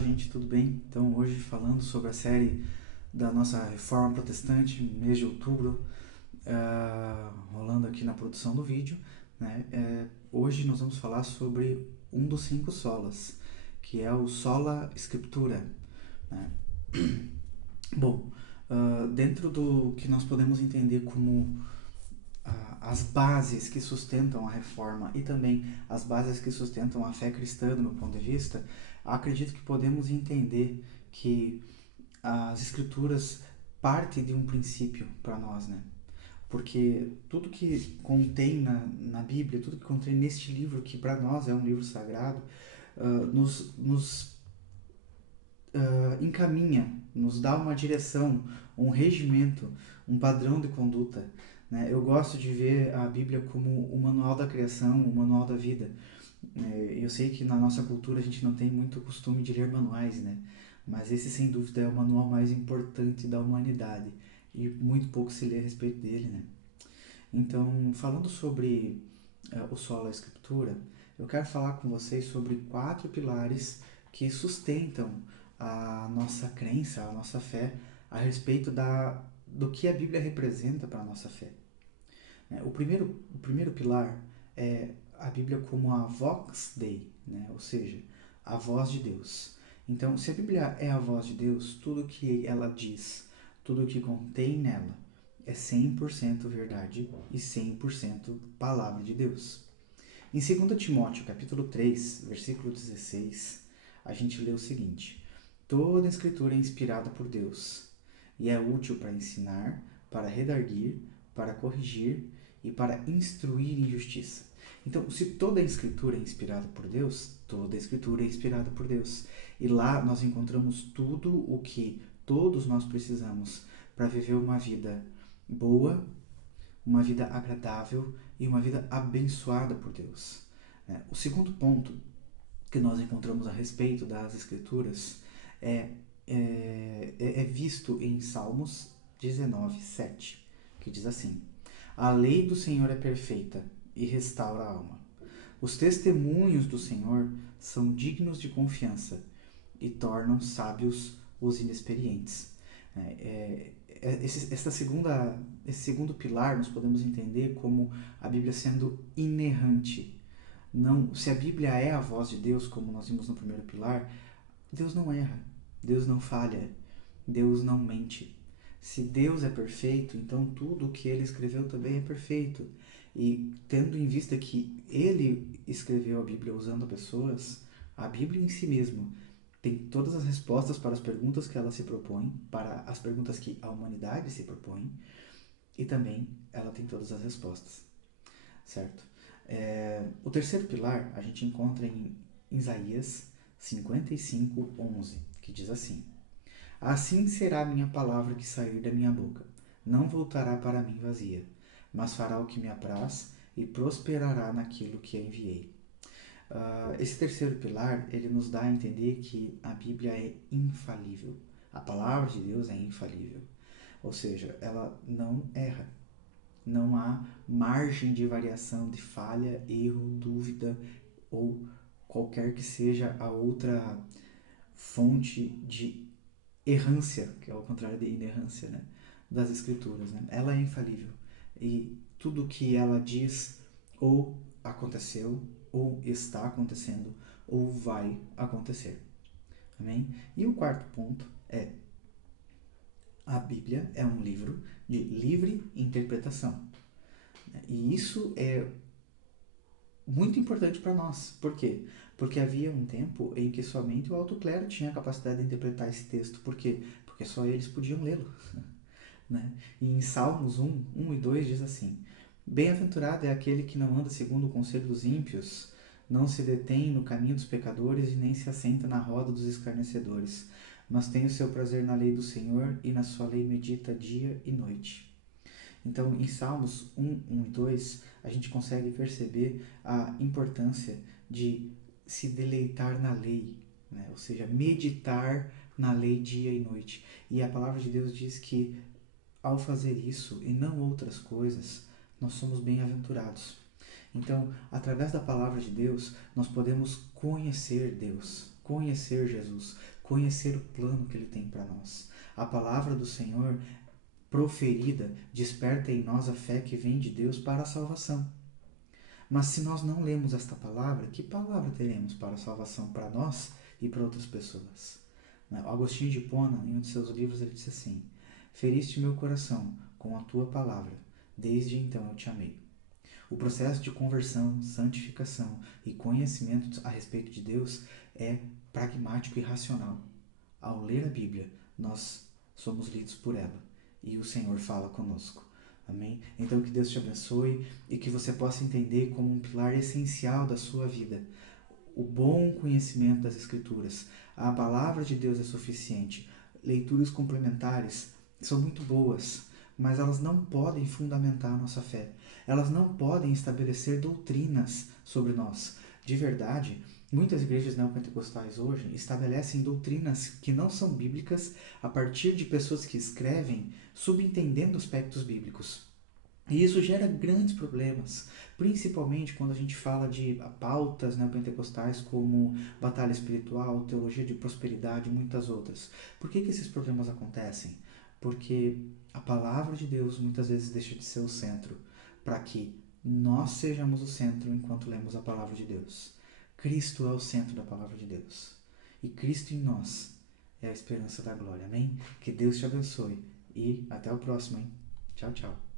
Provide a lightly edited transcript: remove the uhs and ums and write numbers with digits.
gente, tudo bem? Então, hoje falando sobre a série da nossa Reforma Protestante, mês de outubro, rolando aqui na produção do vídeo, né? Hoje nós vamos falar sobre um dos 5 solas, que é o Sola Scriptura, né? Bom, dentro do que nós podemos entender como as bases que sustentam a reforma e também as bases que sustentam a fé cristã, do meu ponto de vista, acredito que podemos entender que as escrituras partem de um princípio para nós, né? Porque tudo que contém na Bíblia, tudo que contém neste livro, que para nós é um livro sagrado, nos encaminha, nos dá uma direção, um regimento, um padrão de conduta. Né? Eu gosto de ver a Bíblia como o manual da criação, o manual da vida. Eu sei que na nossa cultura a gente não tem muito costume de ler manuais, né? Mas esse sem dúvida é o manual mais importante da humanidade e muito pouco se lê a respeito dele, né? Então, falando sobre o Sola Escritura, eu quero falar com vocês sobre 4 pilares que sustentam a nossa crença, a nossa fé a respeito do que a Bíblia representa para a nossa fé. O primeiro pilar é a Bíblia como a Vox Dei, né? Ou seja, a voz de Deus. Então, se a Bíblia é a voz de Deus, tudo que ela diz, tudo que contém nela, é 100% verdade e 100% palavra de Deus. Em 2 Timóteo, capítulo 3, versículo 16, a gente lê o seguinte: Toda a escritura é inspirada por Deus e é útil para ensinar, para redarguir, para corrigir e para instruir em justiça. Então, se toda a escritura é inspirada por Deus, toda a escritura é inspirada por Deus. E lá nós encontramos tudo o que todos nós precisamos para viver uma vida boa, uma vida agradável e uma vida abençoada por Deus. O segundo ponto que nós encontramos a respeito das Escrituras é visto em Salmos 19, 7, que diz assim: A lei do Senhor é perfeita e restaura a alma. Os testemunhos do Senhor são dignos de confiança e tornam sábios os inexperientes. Esse segundo pilar nós podemos entender como a Bíblia sendo inerrante. Não, se a Bíblia é a voz de Deus, como nós vimos no primeiro pilar, Deus não erra, Deus não falha, Deus não mente. Se Deus é perfeito, então tudo o que ele escreveu também é perfeito. E tendo em vista que ele escreveu a Bíblia usando pessoas, a Bíblia em si mesmo tem todas as respostas para as perguntas que ela se propõe, para as perguntas que a humanidade se propõe, e também ela tem todas as respostas, certo? O terceiro pilar a gente encontra em Isaías 55, 11, que diz assim: Assim será a minha palavra que sair da minha boca. Não voltará para mim vazia, mas fará o que me apraz e prosperará naquilo que a enviei. Esse terceiro pilar, ele nos dá a entender que a Bíblia é infalível. A palavra de Deus é infalível. Ou seja, ela não erra. Não há margem de variação, de falha, erro, dúvida ou qualquer que seja a outra fonte de errância, que é o contrário de inerrância, né, das Escrituras. Né? Ela é infalível e tudo que ela diz ou aconteceu, ou está acontecendo, ou vai acontecer. Amém? E o quarto ponto é: a Bíblia é um livro de livre interpretação. E isso é muito importante para nós. Por quê? Porque havia um tempo em que somente o alto clero tinha a capacidade de interpretar esse texto. Por quê? Porque só eles podiam lê-lo. Né? E em Salmos 1 e 2 diz assim: Bem-aventurado é aquele que não anda segundo o conselho dos ímpios, não se detém no caminho dos pecadores e nem se assenta na roda dos escarnecedores, mas tem o seu prazer na lei do Senhor e na sua lei medita dia e noite. Então, em Salmos 1 e 2, a gente consegue perceber a importância de se deleitar na lei, né? Ou seja, meditar na lei dia e noite. E a palavra de Deus diz que ao fazer isso e não outras coisas, nós somos bem-aventurados. Então, através da palavra de Deus, nós podemos conhecer Deus. conhecer Jesus, conhecer o plano que Ele tem para nós. A palavra do Senhor proferida desperta em nós a fé que vem de Deus para a salvação. Mas se nós não lemos esta palavra, que palavra teremos para a salvação para nós e para outras pessoas? Agostinho de Hipona, em um de seus livros, ele disse assim: feriste meu coração com a tua palavra, desde então eu te amei. O processo de conversão, santificação e conhecimento a respeito de Deus é pragmático e racional. Ao ler a Bíblia, nós somos lidos por ela e o Senhor fala conosco. Amém? Então que Deus te abençoe e que você possa entender como um pilar essencial da sua vida o bom conhecimento das Escrituras. A palavra de Deus é suficiente. Leituras complementares são muito boas, mas elas não podem fundamentar a nossa fé. Elas não podem estabelecer doutrinas sobre nós. De verdade, muitas igrejas neopentecostais hoje estabelecem doutrinas que não são bíblicas a partir de pessoas que escrevem subentendendo aspectos bíblicos. E isso gera grandes problemas, principalmente quando a gente fala de pautas neopentecostais como batalha espiritual, teologia de prosperidade e muitas outras. Por que esses problemas acontecem? Porque a palavra de Deus muitas vezes deixa de ser o centro, para que nós sejamos o centro enquanto lemos a palavra de Deus. Cristo é o centro da palavra de Deus. E Cristo em nós é a esperança da glória. Amém? Que Deus te abençoe. E até o próximo, hein? Tchau, tchau.